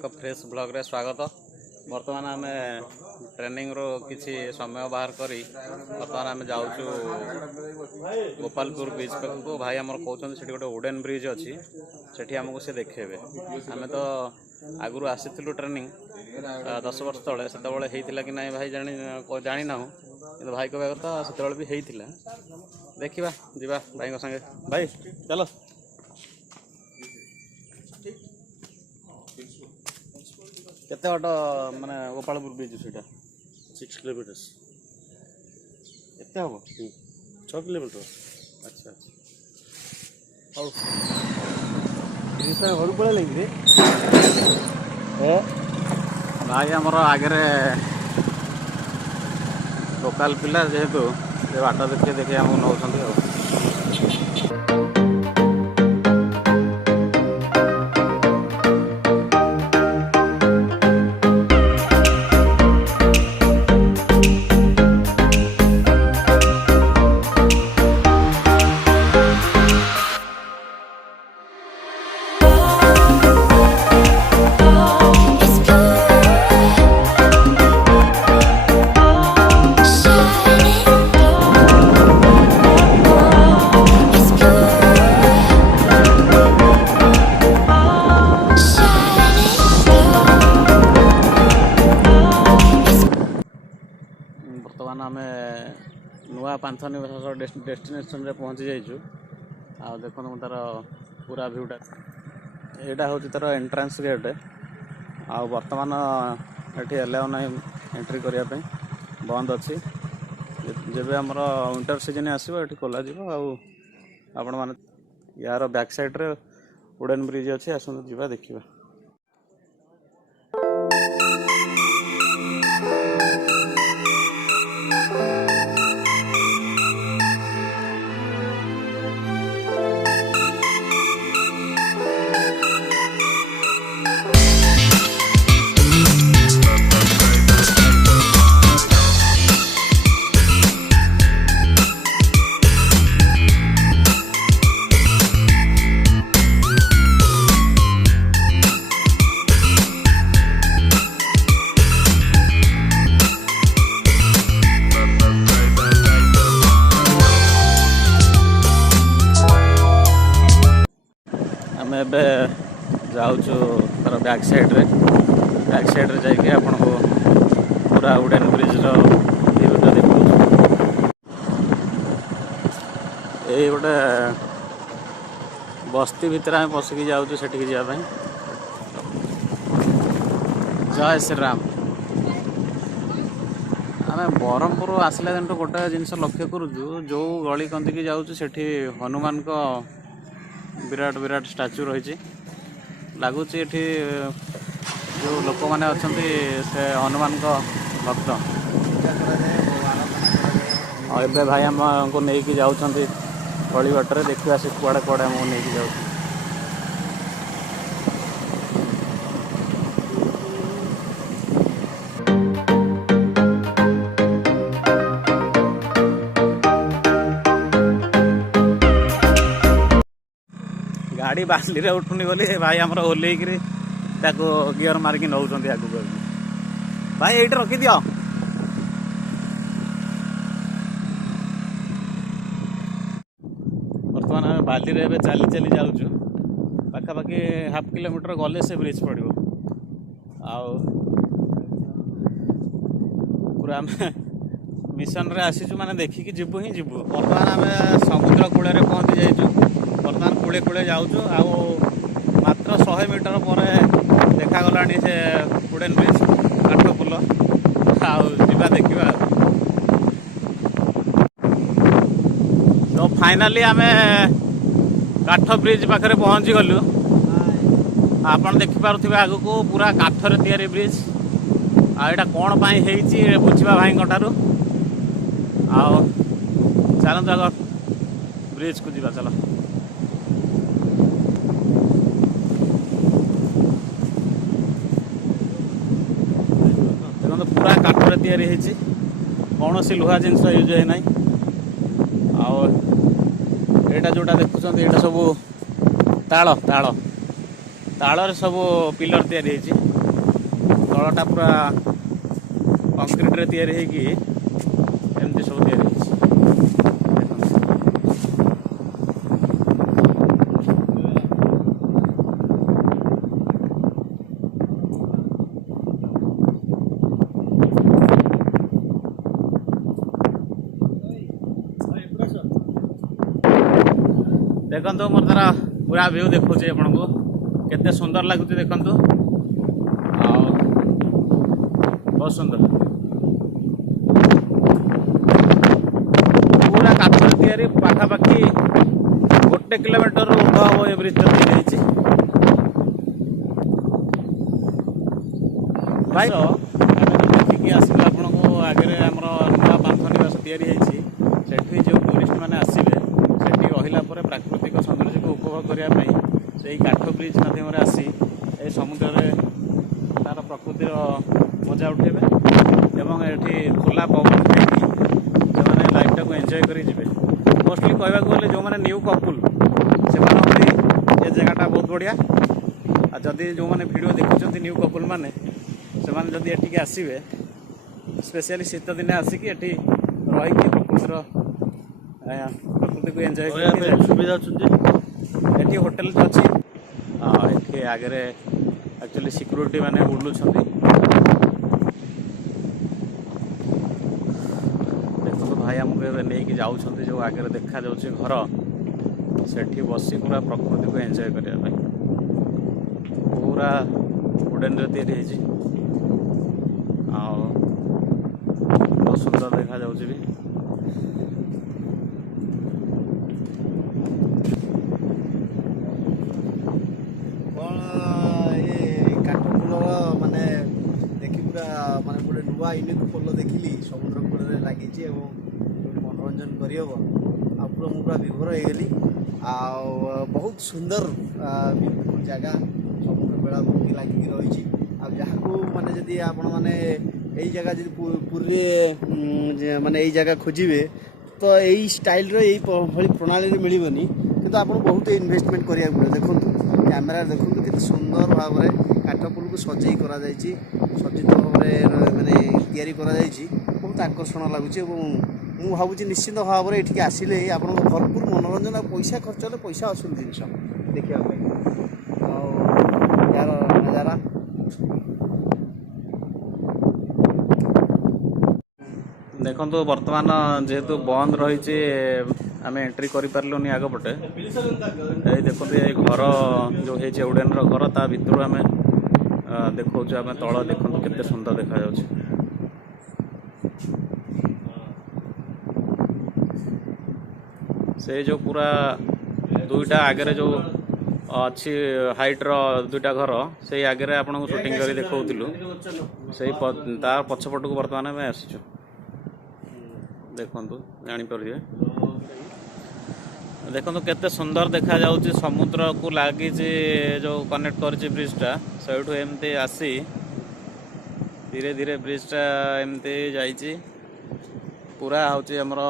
एक fresh blog रे स्वागत। बर्तमान आम ट्रेनिंग रो किसी समय बाहर करी बर्तमान आम जाऊँ गोपालपुर ब्रिज पाख को। भाई आम कहते से गोटे वुडेन ब्रिज अच्छी से आमको सी देखेबे। आम तो आगु आसी ट्रेनिंग 10 वर्ष तले से होता कि ना भाई जानी ना कि भाई कह कथा से भी होता। देखा जा भाई संगे भाई चलो। केते बाट माने गोपालपुर ब्रिज सीटा 6 किलोमीटर्स एते हम 6 किलोमीटर। अच्छा अच्छा और घर पड़े लगे भाई आमर आगे लोकल पिला जेहेतु से बाट देखिए देखिए आमको नौ बर्तमान आम नुआ पांथनिवास डेस्टिनेशन रे पहुँची जाइछु। आ देखो तार पूरा भ्यूटा यहाँ हूँ तार एंट्रांस गेट। आ बर्तमान ये एलाउ ना एंट्री करने बंद अच्छी। जब आमर विंटर सीजन आसो ये खोल आपण मैंने यार बैक साइड रे वुडेन ब्रिज अच्छी आसत जा देखा। आम ए जाऊँ तार बैक साइड रे जाइए आपन को पूरा वुडेन ब्रिज व्यूटा देखो। ये गोटे बस्ती भितर आम पशिकी जाऊँ से जावाई। जय श्री राम। आम ब्रह्मपुर आसला दिन गोटे जिनस लक्ष्य करूँ जो गली कंदी जाऊँ से हनुमान को विराट विराट स्टाच्यू रही लगुच। ये जो लोक मैंने अच्छा से हनुमान को भक्त और ए भाई आम को लेकिन जाऊँ गली बाटर देखा से कड़े कड़े आमको नहीं जाऊँ। गाड़ी बासली रे उठुनी बोली भाई आमर ओल्लैक गियर मारिक नौ आगू भाई ये रखी दियो। बर्तमान आम बाली रे चली चली जाऊँ पाखापाखि हाफ किलोमीटर गले से ब्रिज पड़ो। पूरा आम मिशन रे आसीचु माने देखिकी जीवु ही जीवु। बर्तमान आम समुद्र कूल पहुँची जाइचु। बर्तमान कूले कूले जाऊँ मात्र 100 मीटर पर देखागला से वुडेन ब्रिज काठ पुल आवा देखा। तो फाइनाली आम काठ ब्रिज पाखे पहुँची गलु। आपन देखिपे आग को पूरा काठर तैयारी ब्रिज। आटा कौन पाई बुझा भाई ठारू चलते आग ब्रिज को जीवा। चलो पूरा काठर तैयारी कौन सी लुहा जिनस यूज है ना। आटा जोटा देखुं ये सब ताल ताल ताल सब पिलर तैयारी ତଳଟା ପୁରା କଂକ୍ରିଟରେ ତିଆରି ହେଇକି ଏମିତି ସବୁ ତିଆରି ହେଇଛି। ଦେଖନ୍ତୁ ମୋର ତାର ପୁରା ଭିଉ ଦେଖାଉଛି ଆପଣଙ୍କୁ, କେତେ ସୁନ୍ଦର ଲାଗୁଛି ଦେଖନ୍ତୁ। ଆଉ ବହୁତ ସୁନ୍ଦର, ପୁରା କାଠରେ ତିଆରି, ପାଖାପାଖି 1 କିଲୋମିଟର ଉର୍ଦ୍ଧ୍ୱ ହବ ଏ ବ୍ରିଜଟା ତିଆରି ହେଇଛି। ଭାଇ ଆମେ ଦେଖିକି ଆସିଲୁ ଆପଣଙ୍କୁ ଆଗରେ ଆମର ନୂଆ ପାନ୍ଥ ନିବାସ ତିଆରି ହେଇଛି। ସେଠି ଯେଉଁ ଟୁରିଷ୍ଟ ମାନେ ଆସିବେ ସେଠି ରହିଲା ପରେ ପ୍ରାକୃତିକ ସୌନ୍ଦର୍ଯ୍ୟକୁ ଉପଭୋଗ କରିବା ପାଇଁ ସେଇ କାଠ ବ୍ରିଜ ମାଧ୍ୟମରେ ଆସି ଏହି ସମୁଦ୍ରରେ ତାର ପ୍ରକୃତିର ମଜା ଉଠାଇବେ ଏବଂ ଏଠି ଖୋଲା ପବନ ଖାଇକି ସେମାନେ ଲାଇଫଟାକୁ ଏନ୍ଜୟ କରି ଯିବେ। ମୋଷ୍ଟଲି କହିବାକୁ ଗଲେ ଯେଉଁମାନେ ନ୍ୟୁ କପୁଲ ସେମାନଙ୍କ ପାଇଁ ଏ ଜାଗାଟା ବହୁତ ବଢ଼ିଆ। ଆଉ ଯଦି ଯେଉଁମାନେ ଭିଡ଼ିଓ ଦେଖୁଛନ୍ତି ନ୍ୟୁ କପୁଲ ମାନେ, ସେମାନେ ଯଦି ଏଠିକି ଆସିବେ, ସ୍ପେଶିଆଲି ଶୀତ ଦିନେ ଆସିକି ଏଠି ରହିକି ପ୍ରକୃତିକୁ ଏନ୍ଜୟ କରିକି ସୁବିଧା ଅଛନ୍ତି। ଏଠି ହୋଟେଲ ଅଛି। ଏଠି ଆଗରେ ଆକ୍ଚୁଆଲି ସିକ୍ୟୁରିଟି ମାନେ ବୁଲୁଛନ୍ତି। ଦେଖନ୍ତୁ ଭାଇ ଆମକୁ ଏବେ ନେଇକି ଯାଉଛନ୍ତି ଯେଉଁ ଆଗରେ ଦେଖାଯାଉଛି ଘର, ସେଠି ବସି ପୁରା ପ୍ରକୃତିକୁ ଏନ୍ଜୟ କରିବା ପାଇଁ। ପୁରା ଉଡ଼େନରେ ତିଆରି ହେଇଛି ଆଉ ବହୁତ ସୁନ୍ଦର ଦେଖାଯାଉଛି ବି। ମାନେ ଦେଖି ପୁରା ମାନେ ଗୋଟେ ନୂଆ ୟୁନିକ୍ ପୋଲ ଦେଖିଲି, ସମୁଦ୍ର କୂଳରେ ଲାଗିଛି ଏବଂ ମନୋରଞ୍ଜନ କରିହେବ। ଆଉ ପୁରା ମୁଁ ପୁରା ବିଭୋର ହେଇଗଲି। ଆଉ ବହୁତ ସୁନ୍ଦର ବିୟୁଟିଫୁଲ୍ ଜାଗା, ସମୁଦ୍ର ବେଳାଭୂମି ଲାଗିକି ରହିଛି। ଆଉ ଯାହାକୁ ମାନେ ଯଦି ଆପଣମାନେ ଏଇ ଜାଗା ଯଦି ପୁରୀରେ ମାନେ ଏଇ ଜାଗା ଖୋଜିବେ ତ ଏଇ ଷ୍ଟାଇଲ୍ର ଏଇ ଭଳି ପ୍ରଣାଳୀରେ ମିଳିବନି, କିନ୍ତୁ ଆପଣଙ୍କୁ ବହୁତ ଇନଭେଷ୍ଟମେଣ୍ଟ କରିବାକୁ ପଡ଼ିବ। ଦେଖନ୍ତୁ କ୍ୟାମେରାରେ ଦେଖନ୍ତୁ କେତେ ସୁନ୍ଦର ଭାବରେ କାଠ ପୁଲକୁ ସଜେଇ କରାଯାଇଛି, ସଜ୍ଜିତ ଭାବରେ ମାନେ ତିଆରି କରାଯାଇଛି। ବହୁତ ଆକର୍ଷଣ ଲାଗୁଛି ଏବଂ ମୁଁ ଭାବୁଛି ନିଶ୍ଚିନ୍ତ ଭାବରେ ଏଠିକି ଆସିଲେ ଆପଣଙ୍କ ଭରପୁର ମନୋରଞ୍ଜନ ଆଉ ପଇସା ଖର୍ଚ୍ଚ ହେଲେ ପଇସା ଅସୁଲ ଜିନିଷ ଦେଖିବା ପାଇଁ। ଆଉ ଏହାର ନଜାରା ଦେଖନ୍ତୁ ବର୍ତ୍ତମାନ ଯେହେତୁ ବନ୍ଦ ରହିଛି ଆମେ ଏଣ୍ଟ୍ରି କରିପାରିଲୁନି ଆଗପଟେ। ଏଇ ଦେଖନ୍ତୁ ଏଇ ଘର ଯେଉଁ ହେଇଛି ଉଡ଼େନର ଘର, ତା ଭିତରୁ ଆମେ ଦେଖାଉଛୁ। ଆମେ ତଳ ଦେଖନ୍ତୁ କେତେ ସୁନ୍ଦର ଦେଖାଯାଉଛି। ସେଇ ଯେଉଁ ପୁରା ଦୁଇଟା ଆଗରେ ଯେଉଁ ଅଛି ହାଇଟ୍ର ଦୁଇଟା ଘର, ସେଇ ଆଗରେ ଆପଣଙ୍କୁ ସୁଟିଂ କରି ଦେଖାଉଥିଲୁ। ସେଇ ତା ପଛପଟକୁ ବର୍ତ୍ତମାନ ଆମେ ଆସିଛୁ। ଦେଖନ୍ତୁ ଜାଣିପାରିବେ, ଦେଖନ୍ତୁ କେତେ ସୁନ୍ଦର ଦେଖାଯାଉଛି। ସମୁଦ୍ରକୁ ଲାଗିଛି ଯେଉଁ କନେକ୍ଟ କରିଛି ବ୍ରିଜଟା, ସେଇଠୁ ଏମିତି ଆସି ଧୀରେ ଧୀରେ ବ୍ରିଜଟା ଏମିତି ଯାଇଛି, ପୁରା ହେଉଛି ଆମର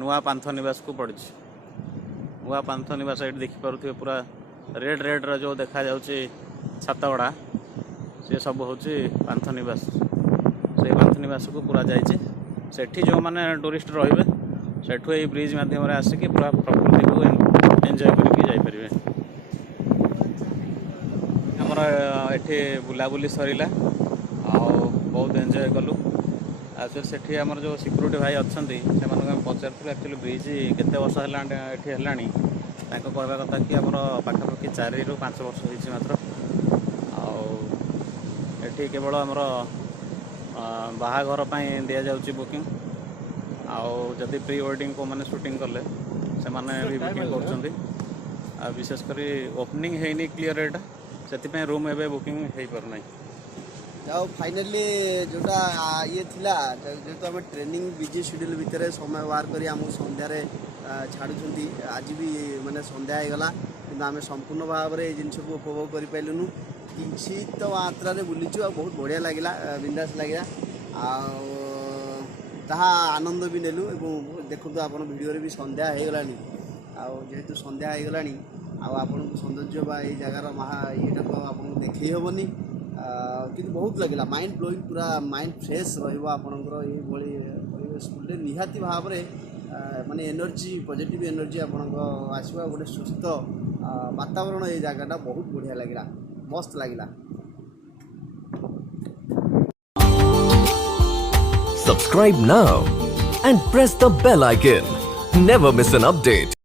ନୂଆ ପାନ୍ଥ ନିବାସକୁ ପଡ଼ିଛି। ନୂଆ ପାନ୍ଥ ନିବାସ ଏଇଠି ଦେଖିପାରୁଥିବେ, ପୁରା ରେଡ଼୍ର ଯେଉଁ ଦେଖାଯାଉଛି ଛାତଗୁଡ଼ା, ସେ ସବୁ ହେଉଛି ପାନ୍ଥ ନିବାସ। ସେଇ ପାନ୍ଥ ନିବାସକୁ ପୁରା ଯାଇଛି। ସେଠି ଯେଉଁମାନେ ଟୁରିଷ୍ଟ ରହିବେ ସେଠୁ ଏଇ ବ୍ରିଜ୍ ମାଧ୍ୟମରେ ଆସିକି ପୁରା ପ୍ରକୃତିକୁ ଏନ୍ଜୟ କରିକି ଯାଇପାରିବେ। ଆମର ଏଠି ବୁଲାବୁଲି ସରିଲା ଆଉ ବହୁତ ଏନ୍ଜୟ କଲୁ। ଆକ୍ଚୁଆଲି ସେଠି ଆମର ଯେଉଁ ସିକ୍ୟୁରିଟି ଭାଇ ଅଛନ୍ତି ସେମାନଙ୍କୁ ଆମେ ପଚାରୁଥିଲୁ ଆକ୍ଚୁଆଲି ବ୍ରିଜ୍ କେତେ ବର୍ଷ ହେଲାଣି ଏଠି ହେଲାଣି। ତାଙ୍କ କହିବା କଥା କି ଆମର ପାଖାପାଖି 4 ରୁ 5 ବର୍ଷ ହେଇଛି ମାତ୍ର। ଆଉ ଏଠି କେବଳ ଆମର ବାହାଘର ପାଇଁ ଦିଆଯାଉଛି ବୁକିଂ। ଆଉ ଯଦି ପ୍ରି ୱେଡ଼ିଂ କେଉଁମାନେ ସୁଟିଂ କଲେ ସେମାନେ ବି ବୁକିଂ କରୁଛନ୍ତି। ଆଉ ବିଶେଷ କରି ଓପନିଂ ହେଇନି କ୍ଲିୟର ଏଇଟା, ସେଥିପାଇଁ ରୁମ୍ ଏବେ ବୁକିଂ ହେଇପାରୁନାହିଁ। ଆଉ ଫାଇନାଲି ଯେଉଁଟା ଇଏ ଥିଲା, ଯେହେତୁ ଆମେ ଟ୍ରେନିଂ ବିଜି ସିଡ୍ୟୁଲ୍ ଭିତରେ ସମୟ ବାହାର କରି ଆମକୁ ସନ୍ଧ୍ୟାରେ ଛାଡ଼ୁଛନ୍ତି, ଆଜି ବି ମାନେ ସନ୍ଧ୍ୟା ହେଇଗଲା କିନ୍ତୁ ଆମେ ସମ୍ପୂର୍ଣ୍ଣ ଭାବରେ ଏଇ ଜିନିଷକୁ ଉପଭୋଗ କରିପାରିଲୁନୁ। କିଞ୍ଚିତ ମାତ୍ରାରେ ବୁଲିଛୁ ଆଉ ବହୁତ ବଢ଼ିଆ ଲାଗିଲା, ବିନ୍ଦାସ ଲାଗିଲା। ଆଉ ତାହା ଆନନ୍ଦ ବି ନେଲୁ ଏବଂ ଦେଖନ୍ତୁ ଆପଣ ଭିଡ଼ିଓରେ ବି ସନ୍ଧ୍ୟା ହେଇଗଲାଣି। ଆଉ ଯେହେତୁ ସନ୍ଧ୍ୟା ହେଇଗଲାଣି ଆଉ ଆପଣଙ୍କୁ ସୌନ୍ଦର୍ଯ୍ୟ ବା ଏଇ ଜାଗାର ଇଏଟାକୁ ଆପଣଙ୍କୁ ଦେଖେଇ ହେବନି। କିନ୍ତୁ ବହୁତ ଲାଗିଲା ମାଇଣ୍ଡ ବ୍ଲୋଇଂ ପୁରା ମାଇଣ୍ଡ ଫ୍ରେଶ୍ ରହିବ ଆପଣଙ୍କର ଏଇଭଳି ସ୍କୁଲରେ ନିହାତି ଭାବରେ ମାନେ ଏନର୍ଜି ପଜିଟିଭ୍ ଏନର୍ଜି ଆପଣଙ୍କ ଆସିବ ଗୋଟେ ସୁସ୍ଥ ବାତାବରଣ ଏଇ ଜାଗାଟା ବହୁତ ବଢ଼ିଆ ଲାଗିଲା ମସ୍ତ ଲାଗିଲା। Subscribe now and press the bell icon. Never miss an update.